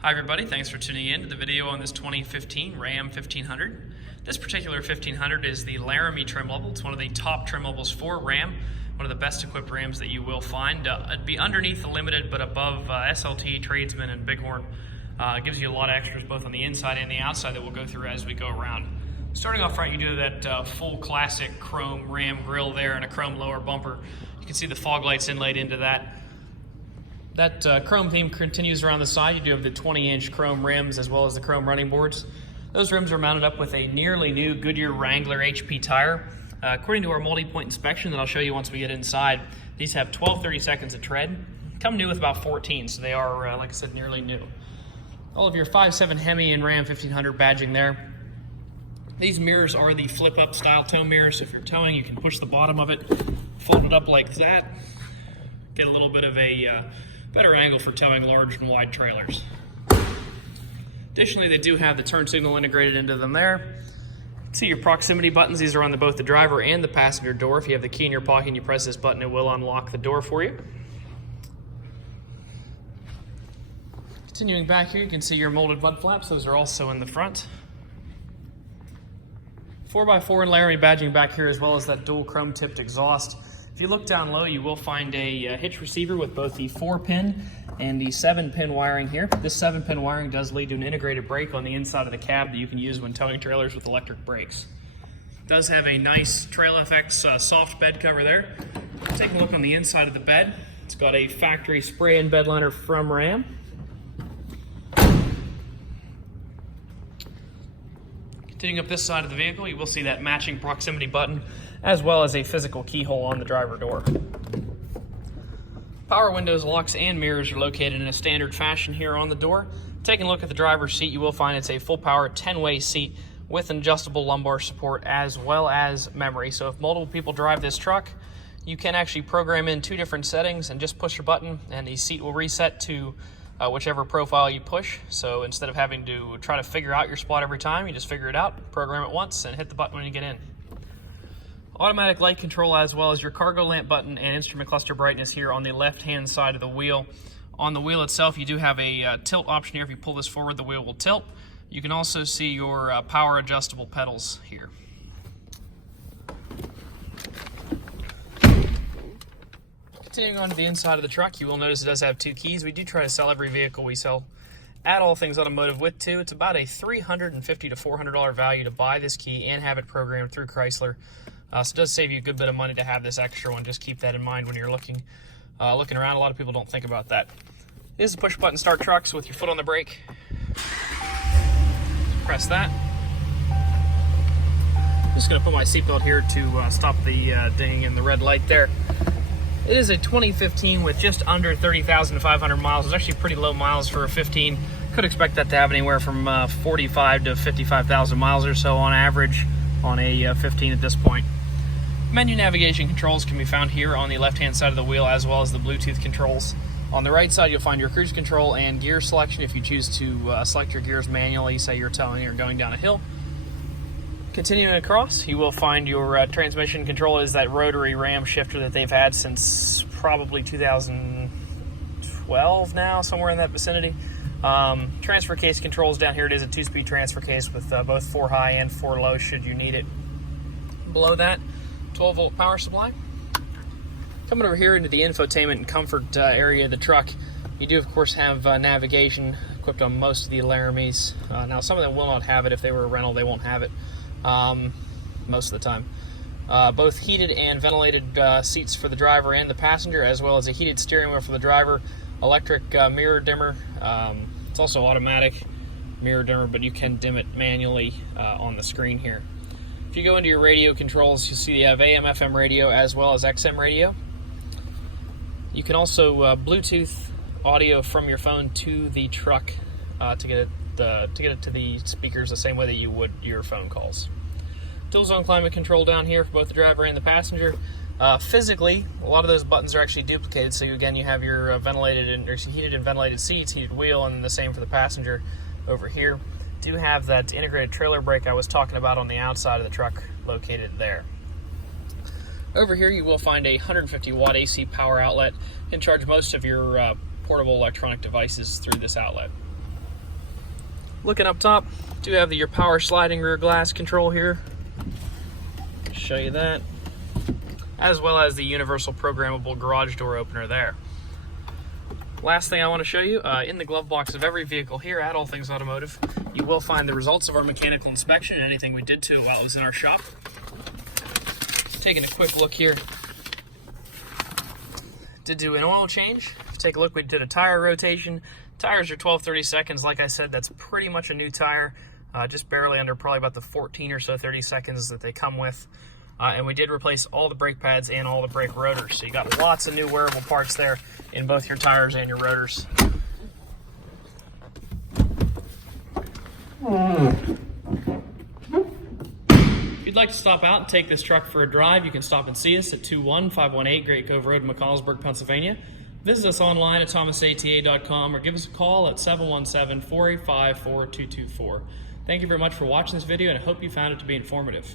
Hi everybody, thanks for tuning in to the video on this 2015 Ram 1500. This particular 1500 is the Laramie trim level. It's one of the top trim levels for Ram, one of the best equipped Rams that you will find. It'd be underneath the Limited but above SLT, Tradesman, and Bighorn. It gives you a lot of extras both on the inside and the outside that we'll go through as we go around. Starting off front, you do that full classic chrome Ram grille there and a chrome lower bumper. You can see the fog lights inlaid into that. That chrome theme continues around the side. You do have the 20-inch chrome rims as well as the chrome running boards. Those rims are mounted up with a nearly new Goodyear Wrangler HP tire. According to our multi-point inspection that I'll show you once we get inside, these have 12/32 seconds of tread. Come new with about 14, so they are, like I said, nearly new. All of your 5.7 Hemi and Ram 1500 badging there. These mirrors are the flip-up style tow mirrors. If you're towing, you can push the bottom of it, fold it up like that, get a little bit of a better angle for towing large and wide trailers. Additionally, they do have the turn signal integrated into them there. See your proximity buttons. These are on both the driver and the passenger door. If you have the key in your pocket and you press this button, it will unlock the door for you. Continuing back here, you can see your molded mud flaps. Those are also in the front. 4x4 and Laramie badging back here, as well as that dual chrome tipped exhaust. If you look down low, you will find a hitch receiver with both the 4-pin and the 7-pin wiring here. This 7-pin wiring does lead to an integrated brake on the inside of the cab that you can use when towing trailers with electric brakes. It does have a nice Trail FX soft bed cover there. Take a look on the inside of the bed. It's got a factory spray-in bed liner from Ram. Continuing up this side of the vehicle, you will see that matching proximity button as well as a physical keyhole on the driver door. Power windows, locks, and mirrors are located in a standard fashion here on the door. Taking a look at the driver's seat, you will find it's a full power 10-way seat with an adjustable lumbar support as well as memory. So if multiple people drive this truck, you can actually program in 2 different settings and just push a button and the seat will reset to whichever profile you push. So instead of having to try to figure out your spot every time, you just figure it out, program it once, and hit the button when you get in. Automatic light control as well as your cargo lamp button and instrument cluster brightness here on the left-hand side of the wheel. On the wheel itself, you do have a tilt option here. If you pull this forward, the wheel will tilt. You can also see your power adjustable pedals here. Continuing on to the inside of the truck, you will notice it does have 2 keys. We do try to sell every vehicle we sell at All Things Automotive with 2. It's about a $350 to $400 value to buy this key and have it programmed through Chrysler. So it does save you a good bit of money to have this extra one. Just keep that in mind when you're looking around. A lot of people don't think about that. This is a push button start truck, so with your foot on the brake, press that. Just going to put my seatbelt here to stop the ding and the red light there. It is a 2015 with just under 30,500 miles. It's actually pretty low miles for a 15. Could expect that to have anywhere from 45 to 55,000 miles or so on average on a 15 at this point. Menu navigation controls can be found here on the left-hand side of the wheel, as well as the Bluetooth controls. On the right side, you'll find your cruise control and gear selection if you choose to select your gears manually, say you're towing or going down a hill. Continuing across, you will find your transmission control is that rotary ram shifter that they've had since probably 2012 now, somewhere in that vicinity. Transfer case controls down here. It is a 2-speed transfer case with both 4 high and 4 low should you need it. Below that, 12-volt power supply. Coming over here into the infotainment and comfort area of the truck, you do of course have navigation equipped on most of the Laramies. Now some of them will not have it. If they were a rental, they won't have it most of the time. Both heated and ventilated seats for the driver and the passenger, as well as a heated steering wheel for the driver, electric mirror dimmer. It's also automatic mirror dimmer, but you can dim it manually on the screen here. If you go into your radio controls, you'll see you have AM, FM radio, as well as XM radio. You can also Bluetooth audio from your phone to the truck to get it to the speakers the same way that you would your phone calls. Dual zone climate control down here for both the driver and the passenger. Physically, a lot of those buttons are actually duplicated. So again, you have your heated and ventilated seats, heated wheel, and then the same for the passenger over here. Do have that integrated trailer brake I was talking about on the outside of the truck located there. Over here you will find a 150 watt AC power outlet and charge most of your portable electronic devices through this outlet. Looking up top, do have your power sliding rear glass control here. Show you that. As well as the universal programmable garage door opener there. Last thing I want to show you, in the glove box of every vehicle here at All Things Automotive, you will find the results of our mechanical inspection and anything we did to it while it was in our shop. Taking a quick look here. Did do an oil change. Take a look, we did a tire rotation. Tires are 12-30 seconds. Like I said, that's pretty much a new tire. Just barely under probably about the 14 or so 30 seconds that they come with. And we did replace all the brake pads and all the brake rotors. So you got lots of new wearable parts there in both your tires and your rotors. If you'd like to stop out and take this truck for a drive, you can stop and see us at 21518 Great Cove Road, McConnellsburg, Pennsylvania. Visit us online at thomasata.com or give us a call at 717-485-4224. Thank you very much for watching this video, and I hope you found it to be informative.